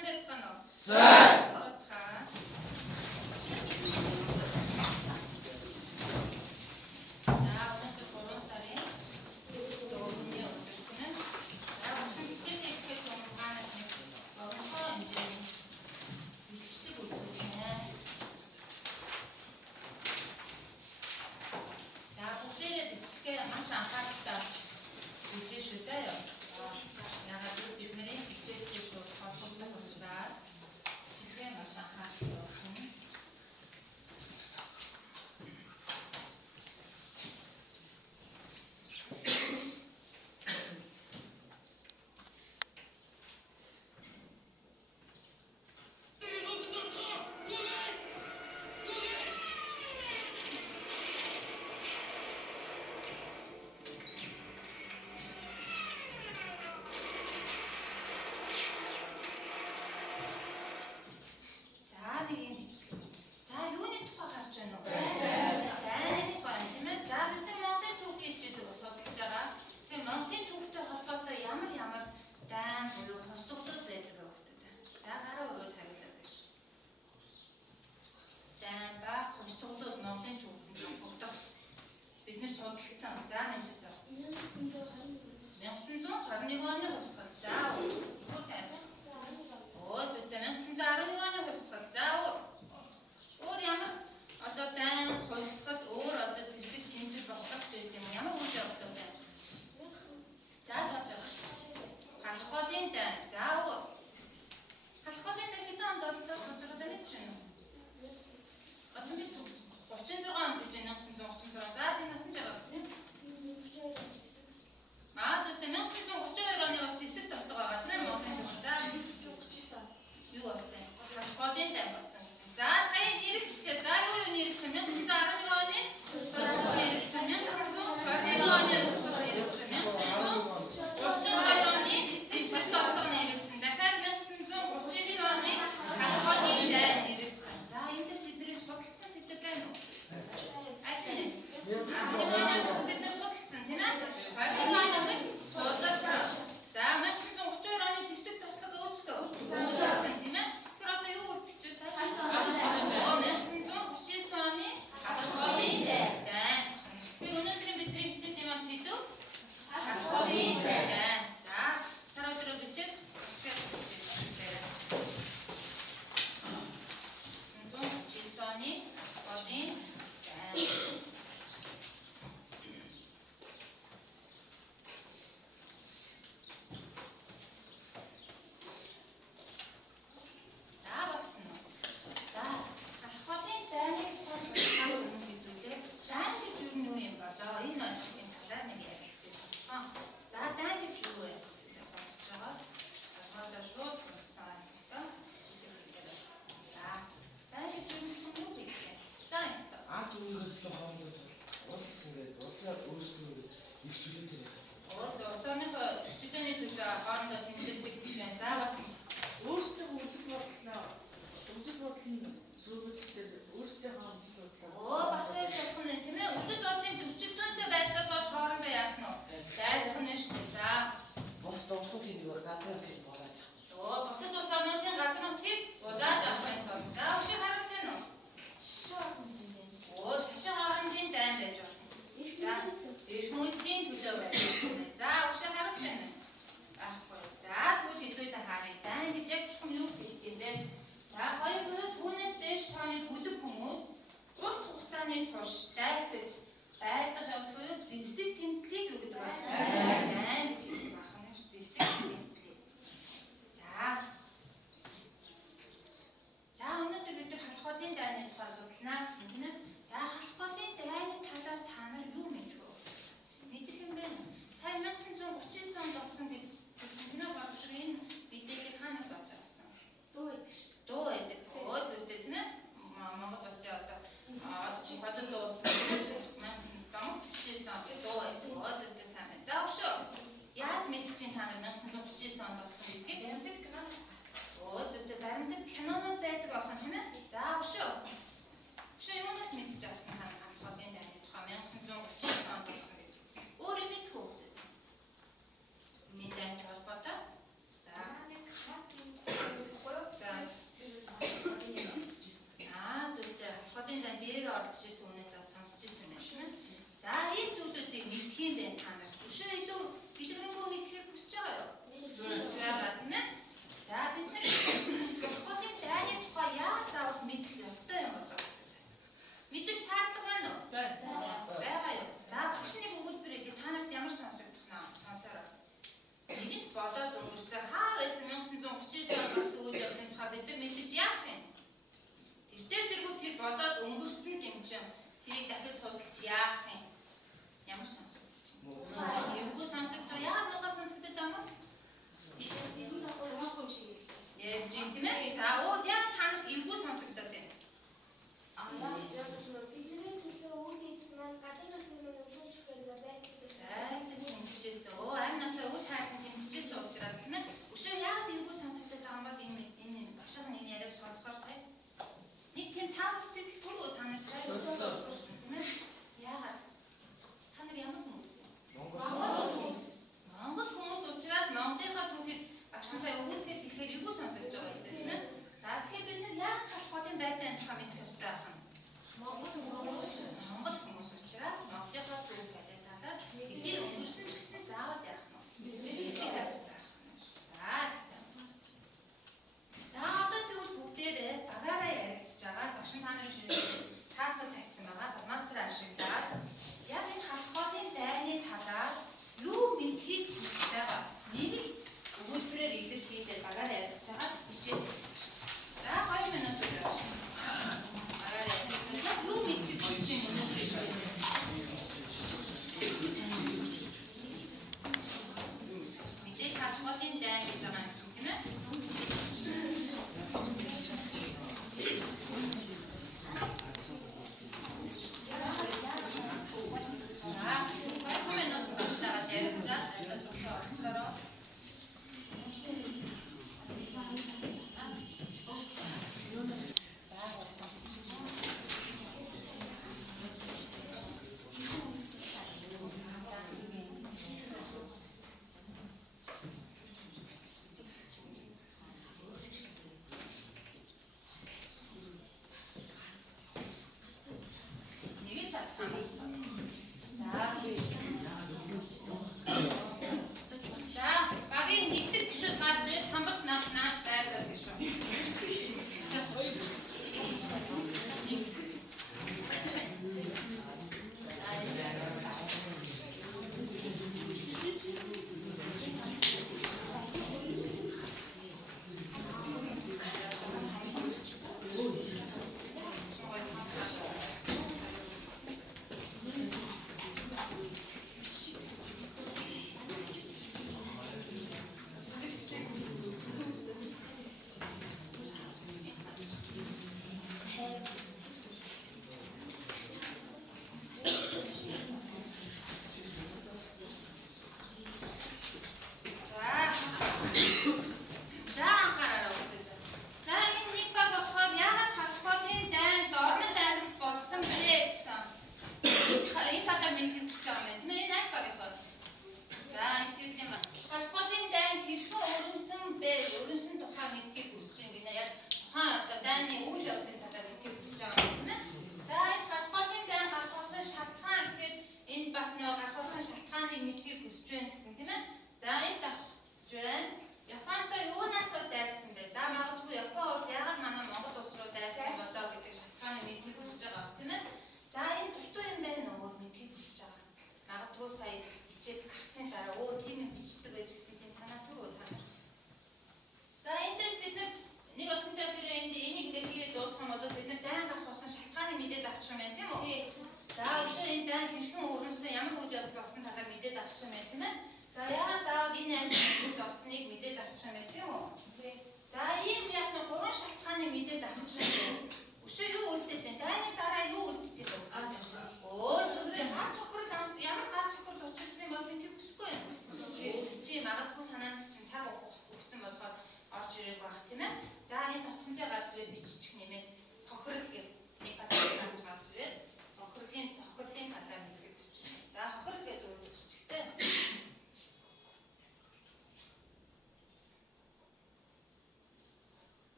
сайн байцгаана уу? Сайн. Цацгаа. За өнөөдөр 3 сарын 4-ний өдөр тийм ээ. За машин хичээлээ ихэхээс өмнө танаас нэг богино хэмжээний бичлэг үзүүлнэ. За бүгдээрээ бичлэгээ маш анхааралтай авч үзье шүү дээ. Яагаад гэвэл бидний хичээлтэй шууд холбогдох учраас бичлэгээ маш анхааралтай байна. Мэдээ холбоотой. За бид нар мэдэж яах вэ? Тэр бодоод өнгөрцөн юм чинь тэрийг дахиж судалж яах вэ? Ямар сонсогдож байна? Эвгүй сонсогдож байгаа. Яагаад муухай сонсогдоод байгаа юм? Яаж юм тийм ээ? За яагаад та нарт эвгүй сонсогдоод байна? Бидний төлөө үйл хийсэн маань газар нутгийн нөлөөлж байгаа байсан. Тэмцэжсэн. Амнасаа үл хайхан тэмцэжсэн учраас тийм ээ. Өшөө яагаад эвгүй сонсогдоод байгаа юм бол энэ багшаа энэ яриаг сонсохоор сая. Нэг тийм тав сэтгэл түрүү та нар сайн сонссон тийм ээ. Яагаад? Та нар ямар хүмүүс вэ? Монгол хүмүүс учраас Монголынхаа түүхийг багш сая өгөөсгөл хэлэхээр эвгүй сонсогдож байгаа юм тийм ээ. За тэгэхээр бид нар яагаад халах голын байдлаа тухай мэдэх ёстой байх юм? Монгол хүмүүс учраас Монголынхаа зөв байлаа талаар эдгээр өнгөрсөн ч гэсэн заавал яах нь вэ? За одоо тэгвэл бүгдээрээ багаараа ярилцж байгаа багш та нарын ширээ цааснууд тавьсан байгаа мастер ашиглаад яг энэ халах голын дайны талаар юу мэдхийг хүсэж байгаа нэг л өгүүлбэрээр илэрхийлээд багаараа ярилцж байгаа хичээл. За 2 минут өгөөч. Багаараа ярилцж юу мэдхийг хүсэж юм өнөөдөр. Мэдээж халах голын дайн гэж байгаа юм чинь тийм ээ.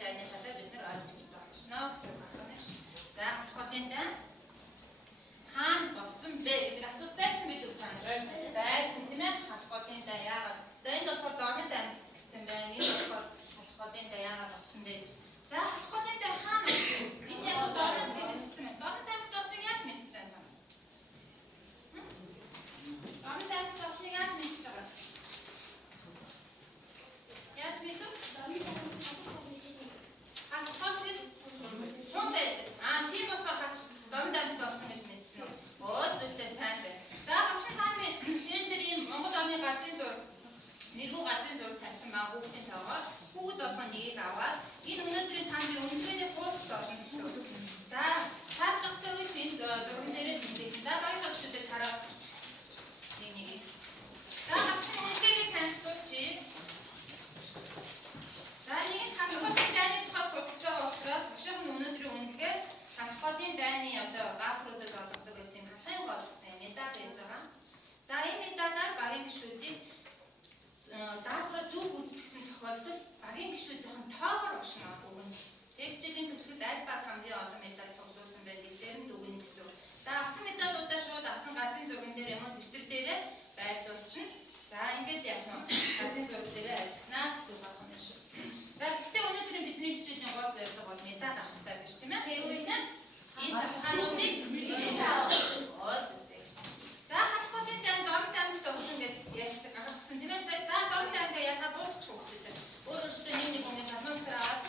дайны талаар бид нэр ойлгох болчихно гэсэн үг байна шүү. За хатх голын дайн хаана болсон бэ гэдэг асуулт байсан бид та нар байсан тийм ээ. Хатх голын дайн яагаад? За энэ болохоор дорны дайн гэсэн байна. Энэ болохоор хатх голын дайн яагаад болсон бэ? За хатх голын дайн хаана болсон? Энэ яг дорны гэж хэлсэн байна. Дорны дайн тосныг яаж мэдчихэж байна? Дорны дайн тосныг яаж мэдчихэж байгаа? Яаж мэдв? Дорны дайн хатгах хатгах гэж сум байдаг. Тийм болохоор дорны дайн тосон гэж мэдсэн үү? Зүйтэй сайн байна. За багш таны шинээр ийм Монгол орны газрын зураг нэргүй газрын зураг тавьсан байгаа хүүхдийн тоогоор хүүхэд болгоо нэгийг аваад энэ өнөөдрийн таны өнөөдрийн хуудас орно гэсэн үг. За таалгахтай үед энэ зурган дээр мэдээлэл. За баяр багшуудыг хараад нэг. За багш үнэхээр танилцуулчих. За нэг хатхатын дайны тухай судалж байгаа учраас багшийн өнөөдрийн үнэхээр хатхатын дайны одоо баатруудад олгодог гэсэн халахын гол гэсэн медаль байж байгаа. За энэ медалаар багийн гишүүдийг даахраа зүг үзүүлсэн тохиолдолд багийн гишүүдийн тоогоор багшнаа өгнө. Тэгжлийн төгсгөлд аль баг хамгийн олон медаль цуглуулсан байдаг дээр нь өгнө гэсэн. За авсан медалуудаа шууд авсан газрын зурган дээр юм уу дэвтэр дээрээ байрлуулчихна. За ингээд яг нь газрын зураг дээрээ ажиллана гэсэн үг байна шүү. За гэхдээ өнөөдөр бидний хичээлийн гол зорилго бол медаль авахтай биш тийм ээ. Тэгээд энэ шалтгаануудыг мэдээж авах. За халахын дан дорн дамжиж өгсөн гэдэг ярьдаг гаргасан тийм ээ. За дорн дамгаа ялгаа буулчих хүүхдүүд. Өөрөөсөө нэг хүний салмантар аваад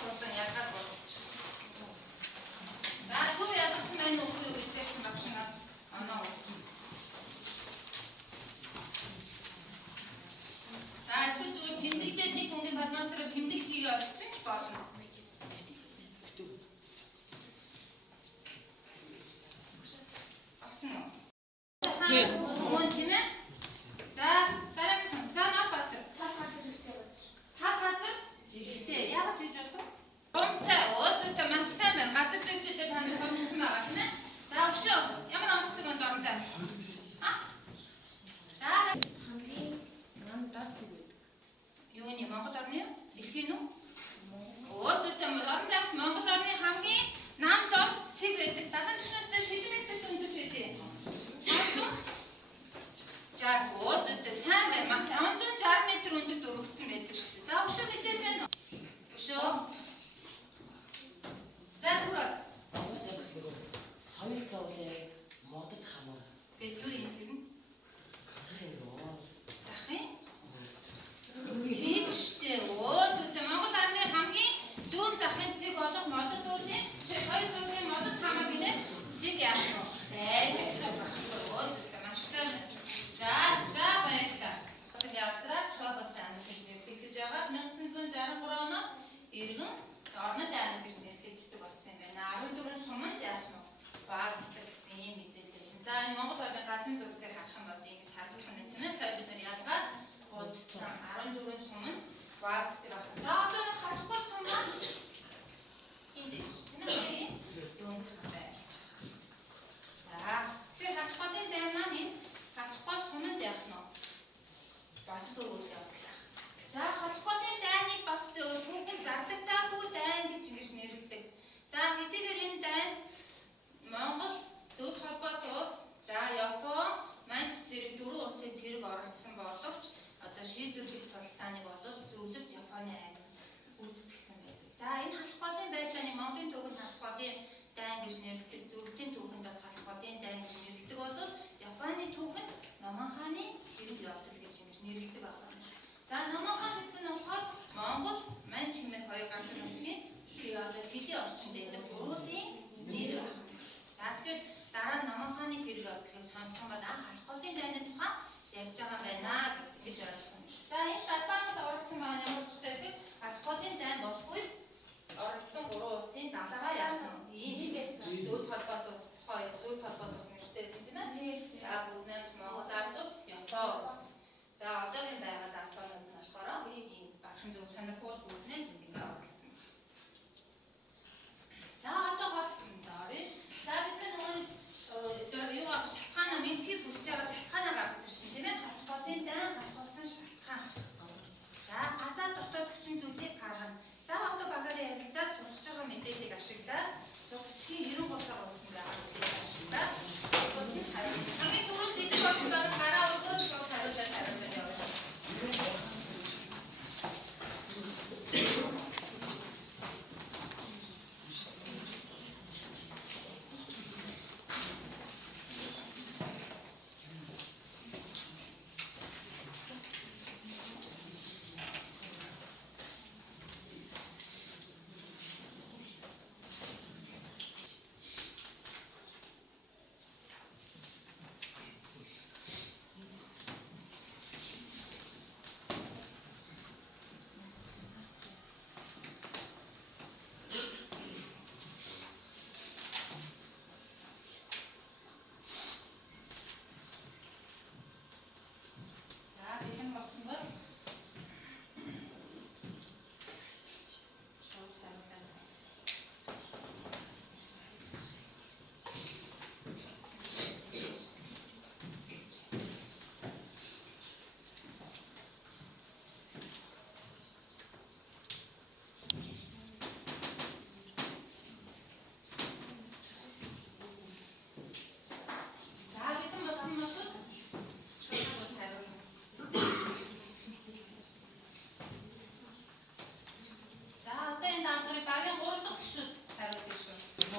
хурдан ялгаа буулчих. За түр ялгсан байх үгүй юу гэдгээр чинь багшнаас оноо өгч. За эсвэл зүгээр тэмдэглээд нэг хүний бадмастараа тэмдэг хийгээ олгосон ч болно. Мөн тийм ээ. За дараагийн за Набатар. тал газар хэрэгтэй газар. Тал газар хэрэгтэй. Яагаад гэж бодов? Гомтой зүйтэй маш сайн байна. Газар зүйчтэй таны сонирхсан байгаа тийм ээ. За өгшөө. Ямар онцлог өнд оронтой. За Хамгийн Намдаа зүг. юуны Монгол орны юу? Дэлхийн үү? Зүйтэй Монгол орны хамгийн намд ор цэг байдаг. 70 шидэн метр өндөр байдаг. За зүйтэй сайн байна. 560 метр өндөрт өргөцсөн байдаг шүү дээ. За өшөө хэлээд байна уу? Өшөө. За түрээ. Соёл зовлон модод хамаар. Гэт юу юм тэр нь? Захын? Цэг штэ. Зүйтэй Монгол арны хамгийн зүүн захын цэг болох модод уулын соёл зовлон модод хамаар гинэ. Цэг яах вэ? Зүйтэй маш сайн. За баярлалаа. Яатраа чогоосан амжилт гэж байгаа 1963 оноос иргэн орны дайны гэж нэрлэгддэг болсон юм байна. 14 суманд яах нь багтдаг гэсэн юм мэдээлэл чинь. За энэ Монгол орны газрын зураг дээр харах юм бол ингэж харуулах нь тийм ээ. Сая бид нар ялгаад гудсан 14 суманд багтдаг байна. За одоо нэг хатгах сум маань энд гэж тийм ээ. Зүүн захад байж байгаа. За тэгэхээр хатгахын дайн маань энэ хатгах суманд яах нь болсон үйл явдал. За холбооны дайныг бас бүгд зарлагтаагүй дайн гэж ингэж нэрлэдэг. За хэдийгээр энэ дайн Монгол зөвлөлт холбоот улс, за Япон, Манч зэрэг дөрвөн улсын зэрэг оролцсон боловч одоо шийдвэрлэх тултааныг бол зөвлөлт Японы айн гүйцэтгсэн байдаг. За энэ халахлын байдлаа Монголын төвөнд халахлын дайн гэж нэрлэдэг, зөвлөлтийн төвөнд бас халахлын дайн гэж нэрлэдэг бол Японы төвөнд Номон хааны хэрэг явдал гэж нэрлэдэг байна. За Номон хаан гэдэг нь болохоор Монгол, Манч хэмээх хоёр газар нутгийн хэлийн орчинд байдаг гурвын нэр байна. За тэгэхээр дараа нь Номон хааны хэрэг явдлыг сонссон бол халахлын дайны тухай ярьж байгаа юм байна гэж ойлгох юм. За энэ талбайд оролцсон байгаа ямар ч зүйл халахлын дайн болохгүй оролцсон гурван улсын далайгаа яах нь ийм зөвлөлт холбоот улс хоёр зөвлөлт холбоот улс нэртэйсэн тийм ээ. За бүгд Монгол ард улс, Япон улс. За одоогийн байгаль Антонууд нь болохоор ийм багшин зөв сонирхол бүгднээс ингэ оролцсон. За одоо гол дээрээ за бид нар нөгөө юу шалтгаанаа мэдхийг хүсэж байгаа шалтгаанаа гаргаж ирсэн тийм ээ. Халахлын дайн гаргасан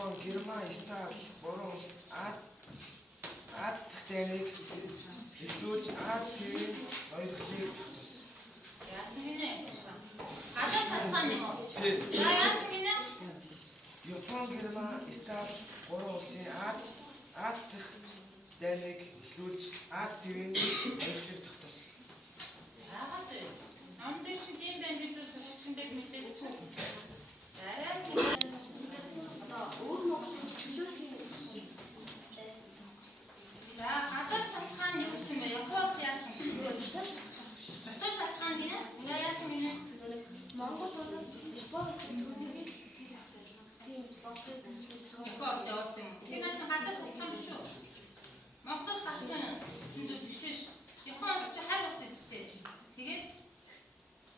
Япон, Герман, Итали, 3 улс Аз дахь дайныг эхлүүлж Аз твийн ноёрхлыг тогтоосон. Яасан гинэ? Гадаа шалтгаан нэг. Тийм. За яасан гинэ? Япон, Герман, Итали 3 улсын Аз дахь дайныг эхлүүлж Аз твийн ноёрхлыг тогтоосон. Яагаад вэ? Амдэр шиг юм байна гэж зөвчөндөө мэдээгүй. Арай өөр Монголын чөлөөллийн за гадаа шалтгаан юу гэсэн бэ? Япоос яасан гэсэн бэ? Гадаа шалтгаан гинэ? Яасан гинэ? Монгол улс Японоос төрнийг тийм бодлыг Япоос явсан юм. Тэр чинь гадаа шалтгаан биш үү? Монголоос гарсан зөндөө биш биш. Японоос чи хайр ус эзтэй. Тэгээд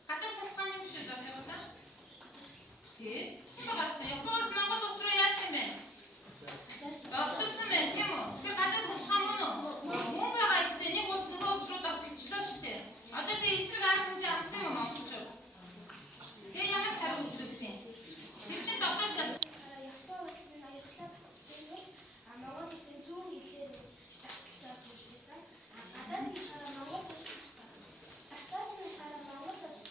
гадаа шалтгаан юм шүү гэж байгаа. Тэгээд багаас Японоос Монгол улс руу яасан бэ? Тогтсон байх юм уу? Тэр гадаа шалтгаан мөн үү? Мөн байгаа эзтэй нэг улс нөгөө улс руу тогтчихлоо шүү дээ. Одоо тэр эсрэг арга хэмжээ авсан юм монголчууд. Тэгээ ямар чарга үзүүлсэн юм? Тэр чинь тогтоож Япон улсын ноёрхлыг Монгол улсын зүүн хэлээр татгалзаад ирсэн. Гадаадын хараа Монгол улс татгалзаад хараа Монгол улс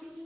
төрний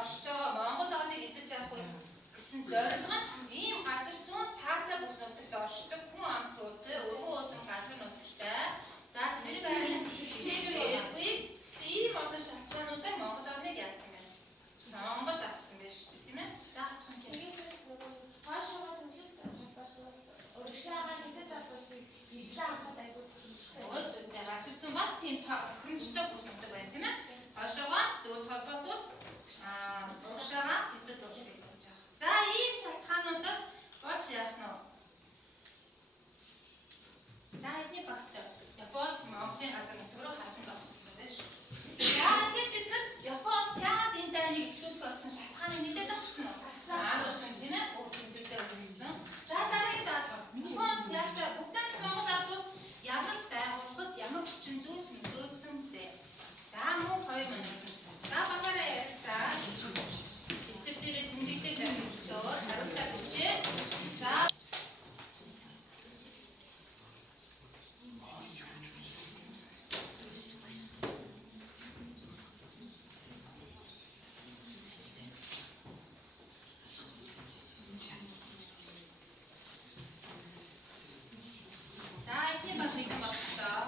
оршиж байгаа Монгол орныг эзэж авах гэсэн зорилго нь ийм газар зүүн таатай бүс нутагт оршдог хүн ам цуутай өргөн уулан газар нутагтай. За зэрэг байрны хичээлгүй ийм олон шалтгаануудаар Монгол орныг яасан байна. Сонгож авсан байна шүү дээ, тийм ээ. За хатхан Тэгээс хаашаа төлөлт холбоотоос урагшаагаар хэдэд асуусан эзлэн авахд айгүй тохиромжтой. газар зүүн бас тийм тохиромжтой бүс нутаг байна, тийм ээ. Хашаага зөв холбоотоос урагшаага хэдэд ус эзэж авах. За ийм шалтгаануудаас болж яах нь вэ? За эдний багт Япоос Монголын газар нутаг руу хатан байх гэсэн байна шүү. За ингээд бид нар Япоос яагаад энэ дайныг ихлүүлэх болсон шалтгааныг мэдээд авсан уу? Асуусан тийм ээ. За дараагийн дарга. Япоос яачаа бүгд Монгол ардус ялан байгуулахад ямар хүчин зүйлс нөлөөлсөн бэ? За мөн 2 минут. За багаараа ярих. За эдгээр дээрээ тэмдэглэж авчихлоо. Хариултаа бичээ. За эдний баг нэгэн багтаа.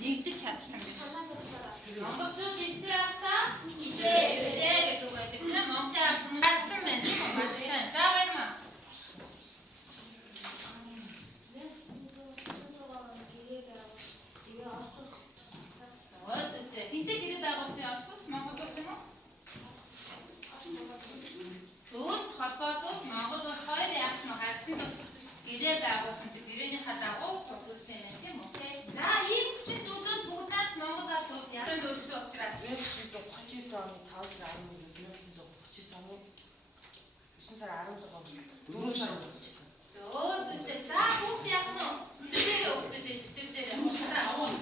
Нэгдэж чадсан. Монголчууд эдгээр автаа гэдэг үг байдаг. Монголын ард хүмүүс чадсан байна. За баярмаа. Хинтээ гэрээ байгуулсан Орос Монгол улс юм уу? Зөвлөлт холбоотоос Монгол улс хоёр яах нь хадсан тус гэрээ байгуулсан тэр гэрээнийхээ дагуу тусалсан юм тийм үү? За ийм хүчин зүйлүүд бүгдээр Монгол улс яагаад өөрсдөө учраас 1939 оны 5 сарын 11-ээс 1939 оны 9 сарын 16-нд 4 сар болчихсон. Зүйтэй. За бүгд яах нь вэ? Тэр өгдөд дээр дээр явуулсан.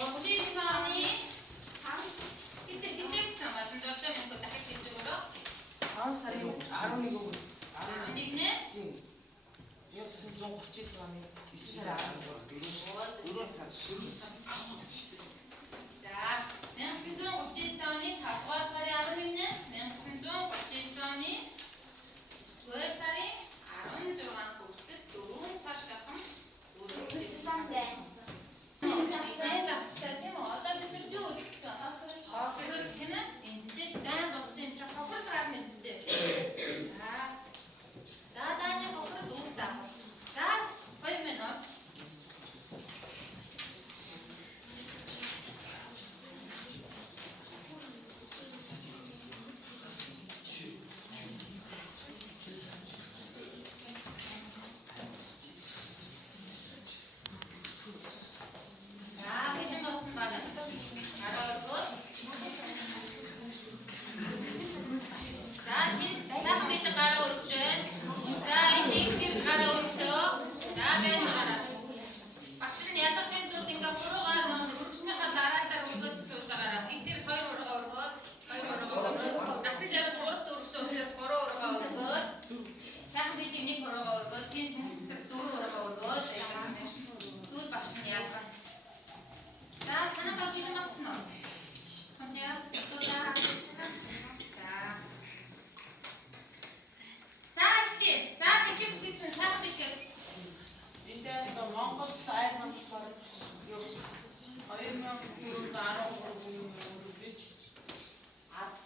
1939 оны хитэгсэн бадан дөрөв мөнгө дахиж хийж өгөрөө. 5 сарын 11-нд 11-ээс 1939 оны 9 сарын 4 сар. За 1939 оны 5 сарын 11-ээс 1939 оны 9 сарын 16-нд хүртэл 4 сар шахам үргэлжилсэн байна. Тэгээд авчтай тийм үү? Одоо бид нар юу үлдсэн? Хохирол гэнэ эндээс дан болсон юм чи хохирол гарна үстэй. За дааны хохирол үүд даа. За 2 минут. Монголд аймаг бараг 2413 хүн гэж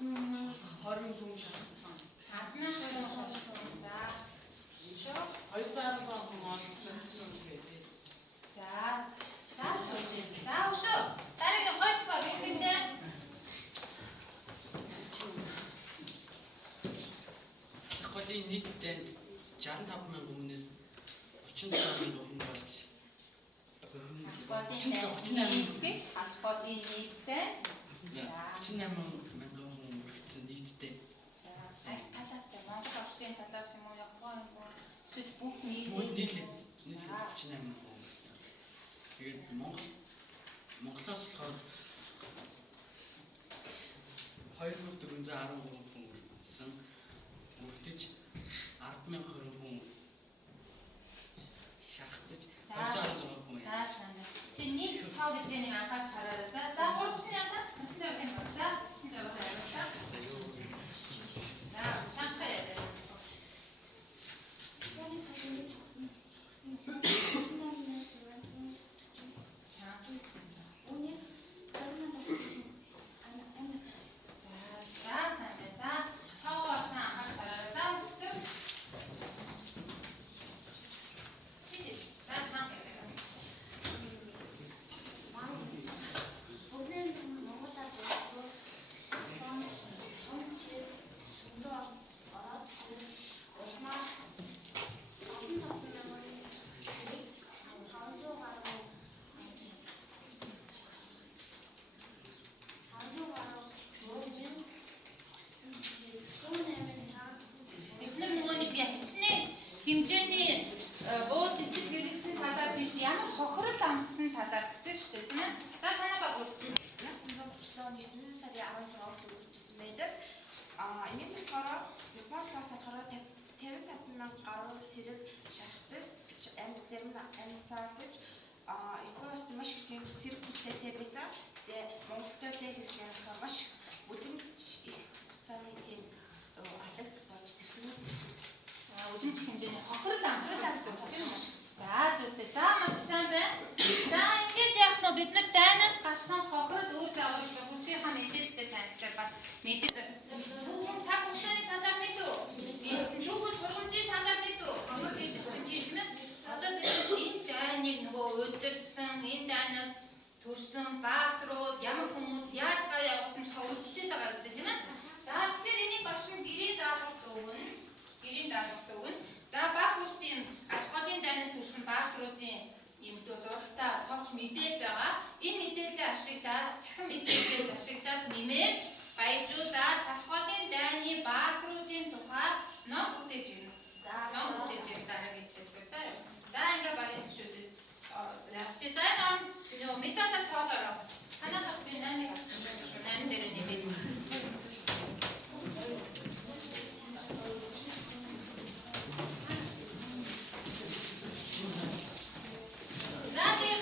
1020 хүн шаардсан. 1020 шаардсан. За. Шоо 200 хүн олсон гэдэг. За. За сууж. За өшөө. Дараагийн хоёр баг ингэндээ. Хойны нийтдээ 65,000 хүнээс 37,000 хүн болж гэж халбодын нийтдээ 38,000 хүн хүрсэн нийтдээ. за аль талаас нь Монгол Оросын талаас юм уу Японы юм уу эсвэл бүх Бүгд нийлээд нийлээд 38,000 хүн хүрсэн. Тэгээд Монголоос болохоор 2413 хүн хүрсэн. Бүгдэж 10,020 хүн шахтаж 216 хүн. за санаа. Чи нийт 5 гэдгийг анхаарч хараарай. За 3 нь ята. Настай байх юм байна. За синтэй байх. За чанга яриа. Хэмжээний бууз эсрэг хэрэгсэн талаар биш ямар хохирол амссан талаар гэсэн шүү дээ тийм ээ. За танайгаа бүрдсэн. 1930 оны 9 сарын 16-нд үргэлжилсэн байдаг. Энийг болохоор Японы талаас болохоор 55,000 гаруй зэрэг шахтар зарим нь амьсаалж Японоос маш их тийм зэрэг хүчтэй байсан. Тэгээ Монголтой хийснээр болохоор маш бүдэн их хугацааны тийм алгад дорж зэвсэгнүүд байсан. Өдөрч хэмжээний хохирол амссан гэсэн юм. За зүйтэй. За маш сайн байна. За ингэж яах нь бид нар дайнаас гарсан хохирол өөр дагавар хүнсийнхаа мэдээлэлтэй танилцуулж бас мэдээ. Түүхэн цаг хугацааны талаар мэдв. Түүхэн сургамжийн талаар мэдв. Хохирол гэдэг чинь тийм ээ. Одоо бид энэ дайныг нөгөө удирдсан, энэ дайнаас төрсөн баатрууд ямар хүмүүс яаж гав явуулсан тухай үлдчихэд байгаа зү тийм ээ. За тэгэхээр энийг багш нь гэрээ даалгаварт өгнө. Гэрийн даалгаварт өгнө. За баг үртийн аль холын дайнаас төрсэн баатруудын юм дөө зурагтай товч мэдээлэл байгаа. Энэ мэдээлэлээ ашиглаад цахим мэдээллийг ашиглаад нэмээд баяжуулаад аль холын дайны баатруудын тухай ном бүтээж өгнө. За ном бүтээж өгөх дараагийн хэлбэр заа. За ингээ багийн төшөөд явчих. За ном нөгөө медаль тоолороо. Танаас би 8-ыг авсан. 8 дээр нэмээд